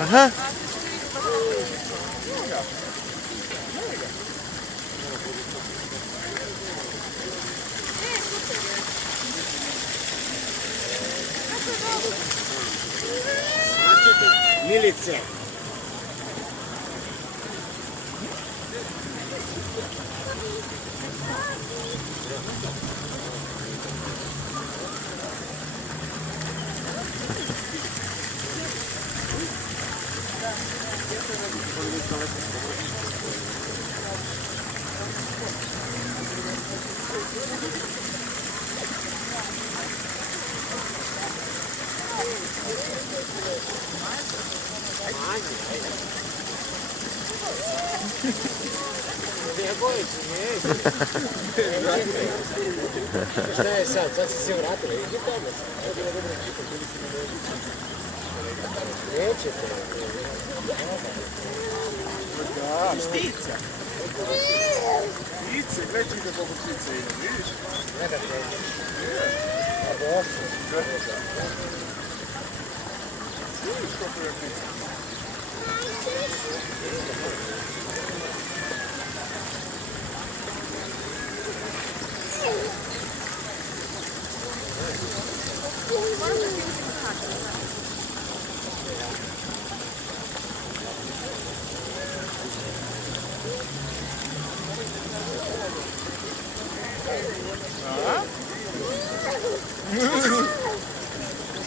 Aha. Milice. Šta je sad? Sad si se vratila. Idi tamo. Nećete. Štica. Ptice, gledajte kako ptice ide, vidiš? Gledajte. A došlo. Vidiš kako je ptica?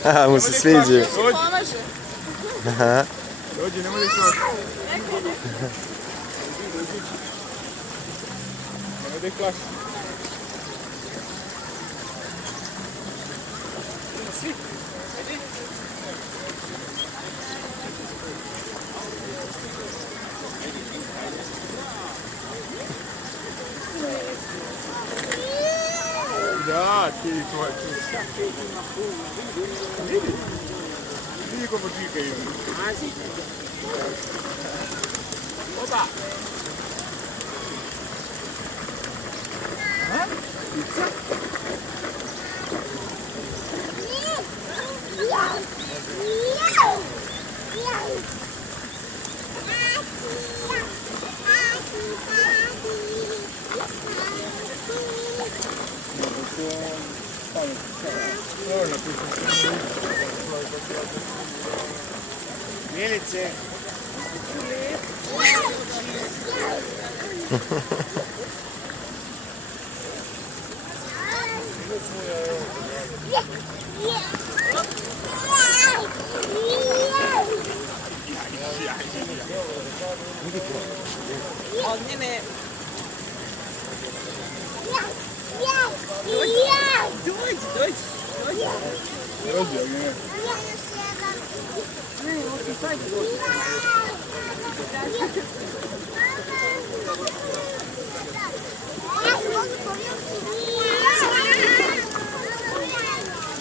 Aha, mu se sviđa. Aha. Dođi, nemoj da klaš. Nemoj da klaš. Svi. Da, ti tvoj. Vidi. Vidi kako čikaju. Oba. Aha? Pizza? Milice. Od njene... Dođi. Dođi, ne. Ne, ovo ti taj